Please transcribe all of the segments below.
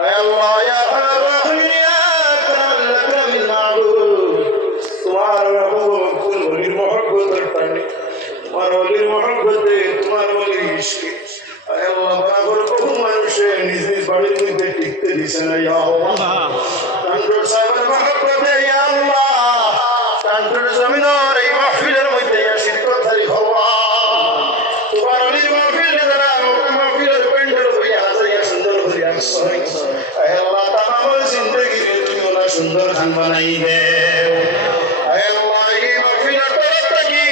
আয় আল্লাহ ইয়া রাহিম ইয়া তাআল্লাকামিল মা'বুদ তোমার কোন ওলির মহব্বতের টানে তোমার ওলির মহব্বতে তোমার ওলির ইশকে আয় আল্লাহ বরাবর বহু মানুষে নিজ নিজ বাড়ির মধ্যে টিকতে দিছে না ইয়া আল্লাহ কান্ট্রোল সাহেবের মহব্বতে ইয়া আল্লাহ কান্ট্রোল জমিনের এই মাহফিলের মধ্যে শিরকতারি হওয়া তোমার ওলির মাহফিলে যারা মাহফিলের প্যান্ডেল হইয়া হাজারিয়া সুন্দর হইয়া আসছে আয় আল্লাহ তামাম জিন্দেগি তুমি ওলা সুন্দর খান বানাই দেও আয় আল্লাহ এই মাহফিলের তরফ থেকে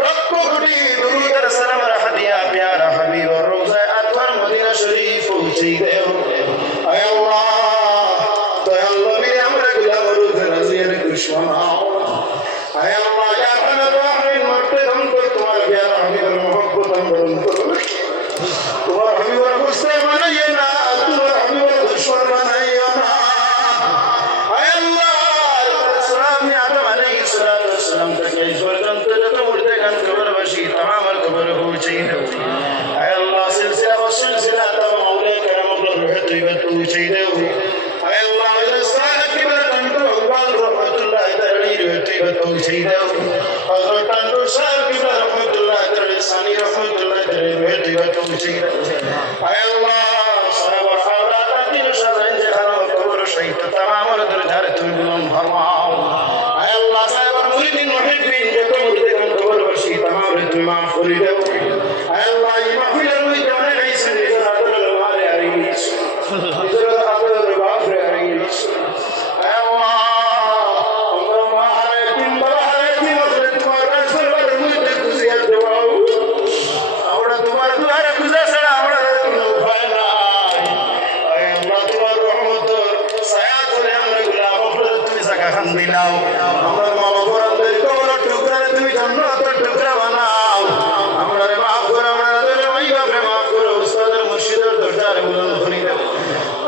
লক্ষ কোটি দুরূদ আর সালামের হাদিয়া প্যারা হাবিব রওজা আতওয়ার মদিনা শরীফ পৌঁছে দেও আয় আল্লাহ দয়াল নবী আমরা গোলাম রূপে রাজিয়ার কৃষ্ণ আয় আল্লাহ ইয়া আরহামার রাহিমিন মারতে দম কর তোমার প্যারা হাবিবের মহব্বত আমরণ করো তোমার হাবিবের মুসলিম বানাইও না তোমার হাবিবের দুশমন বানাইও না আয় আল্লাহ সালাম আদম আলাইহিস সালাতু ওয়াস সালাম থেকে এই পর্যন্ত যত মুর্দেগান কবরবাসী তামামের কবরে পৌঁছে দাও আয় আল্লাহ সিলসিলা ওয়া সিলসিলা তাম মাওলানা কারামাল্লাহ রূহে তৈয়বা পৌঁছে দাও আয় আল্লাহ ইসলাম কিবলা তন্ত্র আল্লাহ রহমাতুল্লাহ তাআলা রূহে তৈয়বা পৌঁছে দাও হযরত তন্ত্র সাহেব কিবলা রহমাতুল্লাহ তাআলা সানি রহমাতুল্লাহ তাআলা রূহে তৈয়বা পৌঁছে দাও আয় আল্লাহ সাহাবা হাওলাত তিন সাজান জাহান কবর শহীদ তামামের দরজার তুমি গুলাম ফরমাও আয় আল্লাহ সাহেবের মুরিদিন মুহিদ্দিন যত মুর্দেগান কবরবাসী তামামরে তুমি মাফ করে দাও আয় আল্লাহ এই মাহফিলের মধ্যে অনেক আইছেন নিজের আদরের মালে হারিয়েছ নিজের আদরের বাপরে হারিয়েছ আয় আল্লাহ আমরা মা হারাইতিম বাবা হারাইতিম আসলে তোমার রাসূলের মধ্যে খুশিয়াত দেওয়াও আমরা তোমার দুয়ারে খুঁজে ছাড়া আমরা কোনো উপায় নাই আয় আল্লাহ তোমার রহমতের ছায়া করে আমরা গোলাম আপনার তুমি জায়গা খান দিলাও আমরা মা বাবার আমাদের কবর টুকরারে তুমি জান্নাতের টুকরা বানাও আমরা মাফ করো আমাদের ওই বাপরে মাফ করো উস্তাদের মুর্শিদের দরজারে বুলন্দ করে দাও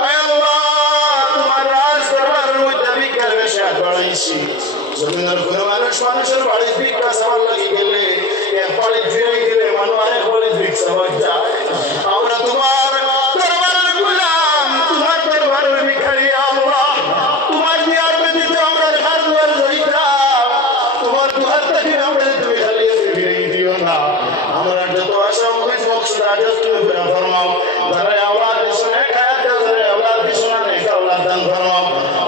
আয় আল্লাহ তোমার রাজ দরবারের মধ্যে ভিক্ষার বেশি হাত বাড়াইছি জমিনের কোনো মানুষের বাড়ির ভিক্ষা চাওয়ার লাগি গেলে এক বাড়ির ফিরে গেলে মানুষ অনেক বাড়ির ভিক্ষা হয়ে যায় আমরা তোমার দরবারের গোলাম তোমার দরবারের ভিখারি আল্লাহ তোমার দিয়ার ব্যতীত আমরা হাত দুয়ার ধরিতাম তোমার দুহাত থেকে আমরা তুমি হারিয়ে ফিরিয়ে দিও না আমরা যত আশা মুখিত মকসুদ আজ তুমি পুরা ফরমাও যারা আওলাদ পিছনে খায়াত দাও যারা আওলাদ পিছনে নেকা আওলাদ দান ফরমাও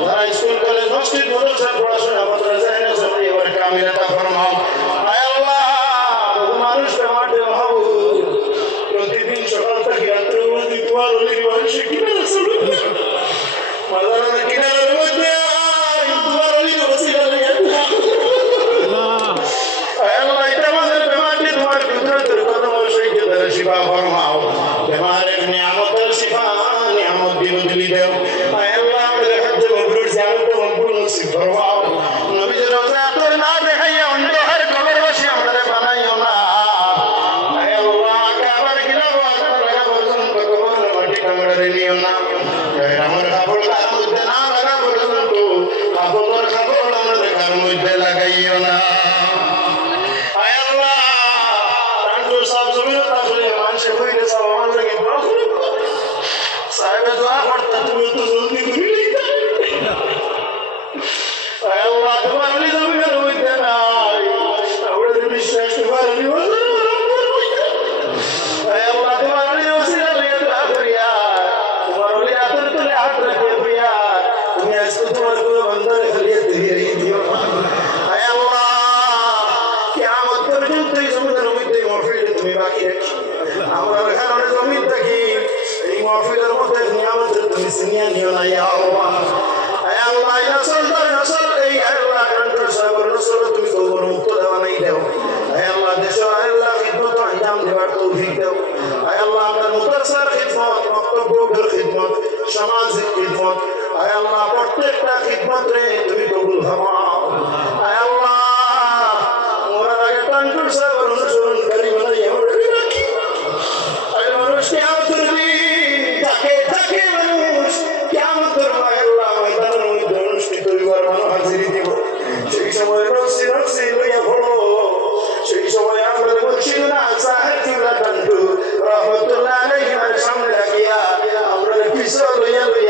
যারা স্কুল কলেজ মসজিদ মাদ্রাসা পড়াশোনা মাদ্রাসা এনে সব এবার কামিলাতা ফরমাও আয় আল্লাহ বহু মানুষ মাঠে মাহবুব প্রতিদিন সকাল থেকে রাত্র অবধি তোমার ওলির মানুষে কিনারা চলে মাদানের কিনারার মধ্যে তোমার ওলির ওসিলা লইয়া আয় আল্লাহ এটা আমাদের বেমারটি তোমার কুদরতের কদম শরীকে দ্বারা শিফা ফরমাও বেমারের নিয়ামতের শিফা নিয়ামত দিয়ে বদলি দেও আয় আল্লাহ আমাদের হাতে মবরুর জিয়ারত মকবুল নসিব ফরমাও নবীর রওজা তোর না দেখাইয়া অন্ধকার কবরবাসী আমাদের বানাইও না আয় আল্লাহ কাবার গিলাব আপনার লাগা পর্যন্ত কবরের মাটি কামড়ে নিও না আমার কাপড় তার মধ্যে না লাগা পর্যন্ত কাপড়ের কাপড় আমাদের ঘর মধ্যে লাগাইও না আয় আল্লাহ তান্ডুর সব জমির তাহলে মানুষে কইলে সব আমার লাগে দোয়া করে সাহেবে দোয়া করতে তুমি তো জলদি করিলি আয় আল্লাহ তোমার ওলি জমিনের মধ্যে নাই আমরা যদি বিশ্বাস তোমার ওলি আয় আল্লাহ তোমার ওলি ওসিলা লইয়া দোয়া করিয়া তোমার ওলি হাতের তলে হাত রাখিয়া করিয়া তুমি আজকে তোমার কোনো বন্ধরে ফেলিয়ে দিয়ে দিও আয় আল্লাহ কিয়ামত পর্যন্ত এই জমিনের মধ্যে মাহফিলে তুমি বাকি রাখি আমরা কারণে জমিন থাকি এই মাহফিলের মধ্যে নিয়ামতের তুমি সিনিয়া নিও না ইয়া আল্লাহ আয় আল্লাহ নসল দর নসল এই আল্লাহ কন্ট্রোল সাহেবের নসল তুমি কবর মুক্ত দেওয়া নাই দেও আয় আল্লাহ দেশে আল্লাহ খিদমত আঞ্জাম দেওয়ার তৌফিক দেও আয় আল্লাহ আমরা মুদরসার খিদমত মক্তবের খিদমত সামাজিক খিদমত আয় আল্লাহ প্রত্যেকটা খিদমত রে তুমি কবুল ফরমাও আয় আল্লাহ মোরা আগে কন্ট্রোল সাহেবের অনুসরণকারী বানাই আমরা রাখি আয় মানুষ কিয়ামতের দিন থাকে থাকে মানুষ কিয়ামতের আল্লাহ ময়দানের মধ্যে অনুষ্ঠিত হইবার মানুষ হাজিরি দিব সেই সময় রসি রসি লইয়া পড়ো সেই সময় আমরা বলছি না সাহেব কিবলা তন্ত্র রহমতুল্লাহ আলাইহি সামনে রাখিয়া আমরা পিছল লইয়া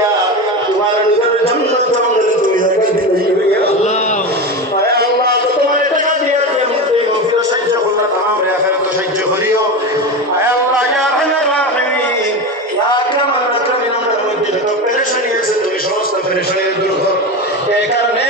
যত পেরেশানি আছে তুমি সমস্ত পেরেশানি দূর করো। এই কারণে